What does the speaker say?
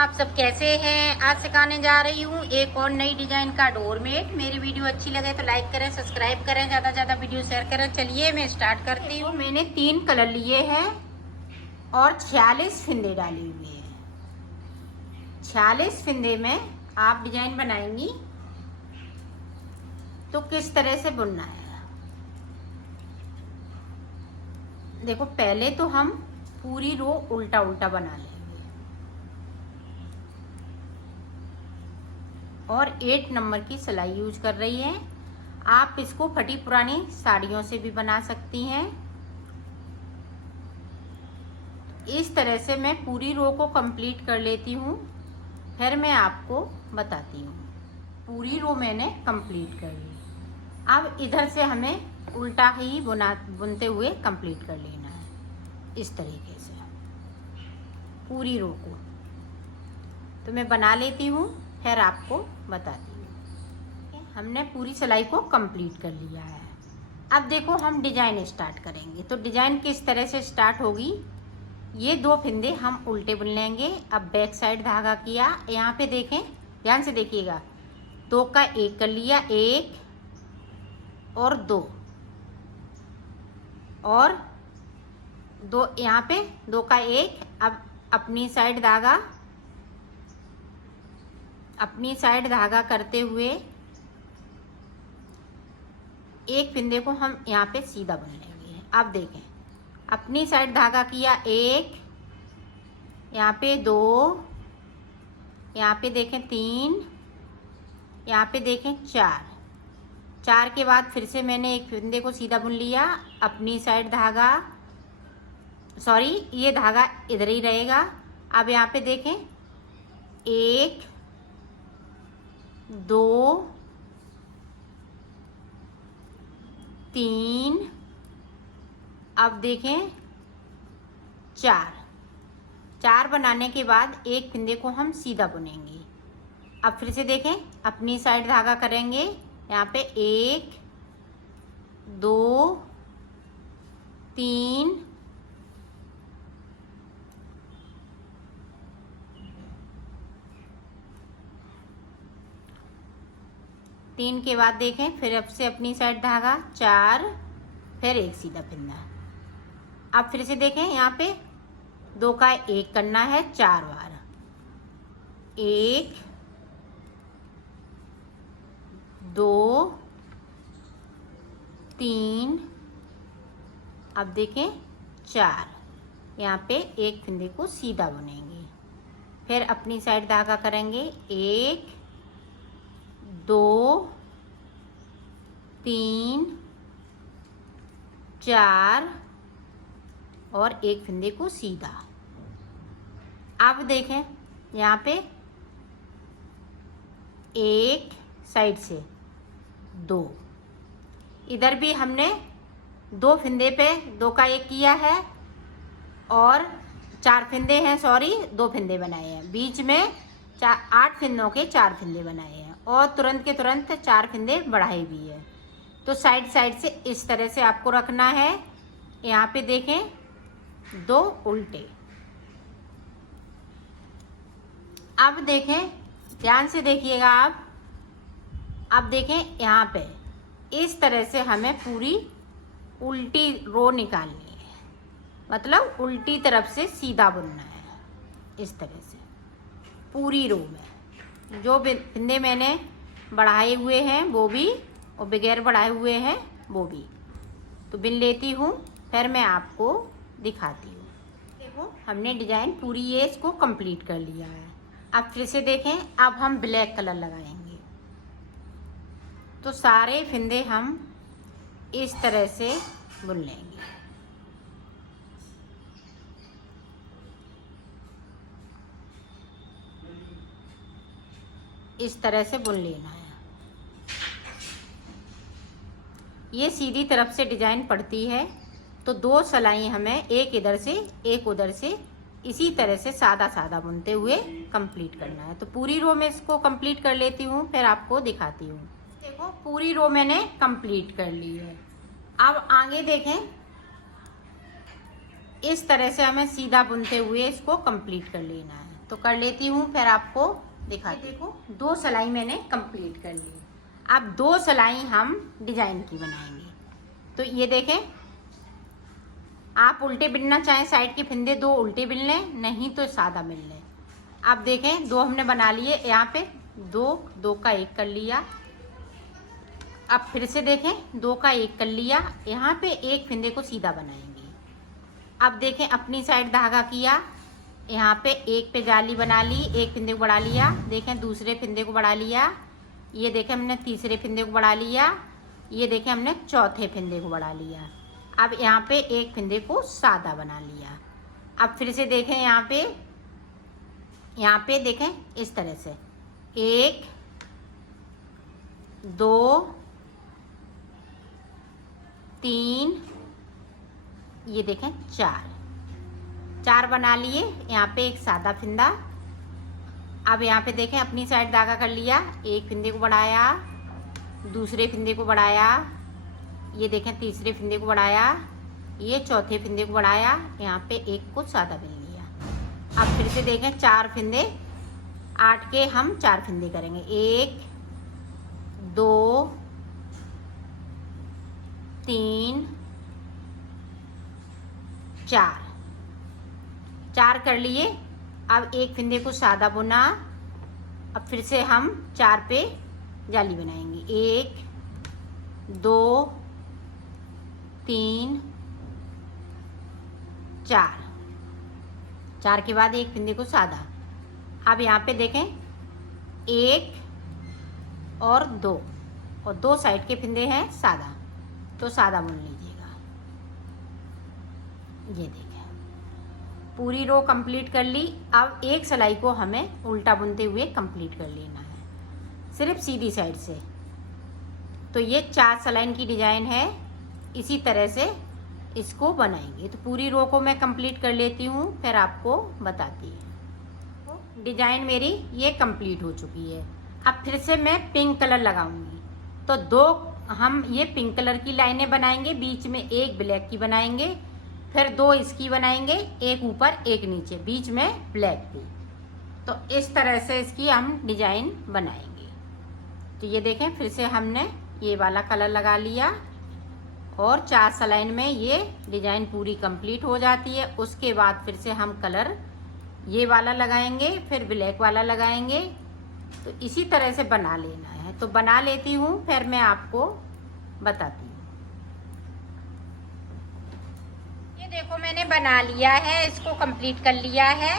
आप सब कैसे हैं। आज सिखाने जा रही हूँ एक और नई डिजाइन का डोरमेट। मेरी वीडियो अच्छी लगे तो लाइक करें, सब्सक्राइब करें, ज्यादा से ज्यादा वीडियो शेयर करें। चलिए मैं स्टार्ट करती हूँ। मैंने 3 कलर लिए हैं और 46 फिंदे डाली हुई है। 46 फिंदे में आप डिजाइन बनाएंगी तो किस तरह से बुनना है देखो। पहले तो हम पूरी रो उल्टा उल्टा बना लेंगे और 8 नंबर की सिलाई यूज कर रही है। आप इसको फटी पुरानी साड़ियों से भी बना सकती हैं। इस तरह से मैं पूरी रो को कंप्लीट कर लेती हूँ, फिर मैं आपको बताती हूँ। पूरी रो मैंने कंप्लीट कर ली। अब इधर से हमें उल्टा ही बुनते हुए कंप्लीट कर लेना है, इस तरीके से पूरी रो को। तो मैं बना लेती हूँ, फिर आपको बताती हूँ। हमने पूरी सिलाई को कंप्लीट कर लिया है। अब देखो हम डिजाइन स्टार्ट करेंगे। तो डिजाइन किस तरह से स्टार्ट होगी, ये 2 फिंदे हम उल्टे बुन लेंगे। अब बैक साइड धागा किया, यहाँ पे देखें, ध्यान से देखिएगा। 2 का 1 कर लिया, 1 और 2 और 2, यहाँ पे 2 का 1। अब अपनी साइड धागा करते हुए एक फिंदे को हम यहाँ पे सीधा बुन लेंगे। अब देखें, अपनी साइड धागा किया 1, यहाँ पे 2, यहाँ पे देखें 3, यहाँ पे देखें 4 के बाद फिर से मैंने एक फिंदे को सीधा बुन लिया। अपनी साइड धागा, सॉरी ये धागा इधर ही रहेगा। अब यहाँ पे देखें 1 2 3, अब देखें 4 बनाने के बाद एक फिंदे को हम सीधा बुनेंगे। अब फिर से देखें, अपनी साइड धागा करेंगे, यहाँ पे 1 2 3 3 के बाद देखें, फिर अब से अपनी साइड धागा 4, फिर एक सीधा फिंदा। अब फिर से देखें, यहाँ पे 2 का 1 करना है 4 बार, 1 2 3, अब देखें 4, यहाँ पे एक फिंदे को सीधा बुनेंगे। फिर अपनी साइड धागा करेंगे 1 2 3 4 और एक फिंदे को सीधा। अब देखें, यहाँ पे 1 साइड से 2, इधर भी हमने 2 फिंदे पे 2 का 1 किया है और 4 फिंदे हैं, सॉरी 2 फिंदे बनाए हैं। बीच में 8 फिंदों के 4 फिंदे बनाए हैं और तुरंत के तुरंत 4 फिंदे बढ़ाए भी है। तो साइड से इस तरह से आपको रखना है। यहाँ पे देखें 2 उल्टे। अब देखें, ध्यान से देखिएगा आप। अब देखें, यहाँ पे इस तरह से हमें पूरी उल्टी रो निकालनी है, मतलब उल्टी तरफ से सीधा बुनना है। इस तरह से पूरी रो में जो फिंदे मैंने बढ़ाए हुए हैं वो भी, और बगैर बढ़ाए हुए हैं वो भी, तो बिन लेती हूँ, फिर मैं आपको दिखाती हूँ। देखो हमने डिजाइन पूरी ये इसको कंप्लीट कर लिया है। अब फिर से देखें, अब हम ब्लैक कलर लगाएंगे। तो सारे फिंदे हम इस तरह से बुन लेंगे। इस तरह से बुन लेना है। ये सीधी तरफ से डिजाइन पड़ती है, तो 2 सिलाई हमें एक इधर से एक उधर से इसी तरह से सादा बुनते हुए कंप्लीट करना है। तो पूरी रो में इसको कंप्लीट कर लेती हूँ, फिर आपको दिखाती हूँ। देखो पूरी रो मैंने कंप्लीट कर ली है। अब आगे देखें, इस तरह से हमें सीधा बुनते हुए इसको कंप्लीट कर लेना है। तो कर लेती हूँ, फिर आपको दिखाती हूँ। देखो 2 सिलाई मैंने कंप्लीट कर ली। अब 2 सिलाई हम डिजाइन की बनाएंगे। तो ये देखें, आप उल्टे बिनना चाहें साइड के फिंदे 2 उल्टे बिन लें, नहीं तो सादा बिन लें। अब देखें 2 हमने बना लिए, यहाँ पे 2 का 1 कर लिया। अब फिर से देखें 2 का 1 कर लिया, यहाँ पे एक फिंदे को सीधा बनाएंगे। अब देखें अपनी साइड धागा किया, यहाँ पे एक पे जाली बना ली, एक फिंदे को बढ़ा लिया। देखें दूसरे फिंदे को बढ़ा लिया, ये देखें हमने तीसरे फिंदे को बढ़ा लिया, ये देखें हमने चौथे फिंदे को बढ़ा लिया। अब यहाँ पे एक फिंदे को सादा बना लिया। अब फिर से देखें यहाँ पे देखें इस तरह से 1 2 3, ये देखें 4 बना लिए। यहाँ पे एक सादा फिंदा। अब यहाँ पे देखें अपनी साइड धागा कर लिया, एक फिंदे को बढ़ाया, दूसरे फिंदे को बढ़ाया, ये देखें तीसरे फिंदे को बढ़ाया, ये चौथे फिंदे को बढ़ाया, यहाँ पे एक को सादा बिन लिया। अब फिर से देखें 4 फिंदे, 8 के हम 4 फिंदे करेंगे। 1 2 3 4 कर लिए। अब एक फिंदे को सादा बुना। अब फिर से हम 4 पे जाली बनाएंगे। 1 2 3 4 के बाद एक फिंदे को सादा। अब यहाँ पे देखें 1 और 2 साइड के फिंदे हैं सादा, तो सादा बुन लीजिएगा। ये देखें पूरी रो कंप्लीट कर ली। अब एक सिलाई को हमें उल्टा बुनते हुए कंप्लीट कर लेना है, सिर्फ सीधी साइड से। तो ये 4 सिलाई की डिजाइन है, इसी तरह से इसको बनाएंगे। तो पूरी रो को मैं कंप्लीट कर लेती हूँ, फिर आपको बताती हूँ। डिजाइन मेरी ये कंप्लीट हो चुकी है। अब फिर से मैं पिंक कलर लगाऊंगी। तो 2 हम ये पिंक कलर की लाइनें बनाएंगे, बीच में एक ब्लैक की बनाएंगे, फिर 2 इसकी बनाएंगे, एक ऊपर एक नीचे, बीच में ब्लैक की। तो इस तरह से इसकी हम डिजाइन बनाएंगे। तो ये देखें फिर से हमने ये वाला कलर लगा लिया और 4 सिलाई में ये डिजाइन पूरी कंप्लीट हो जाती है। उसके बाद फिर से हम कलर ये वाला लगाएंगे, फिर ब्लैक वाला लगाएंगे। तो इसी तरह से बना लेना है। तो बना लेती हूँ, फिर मैं आपको बताती हूँ। ये देखो मैंने बना लिया है, इसको कंप्लीट कर लिया है।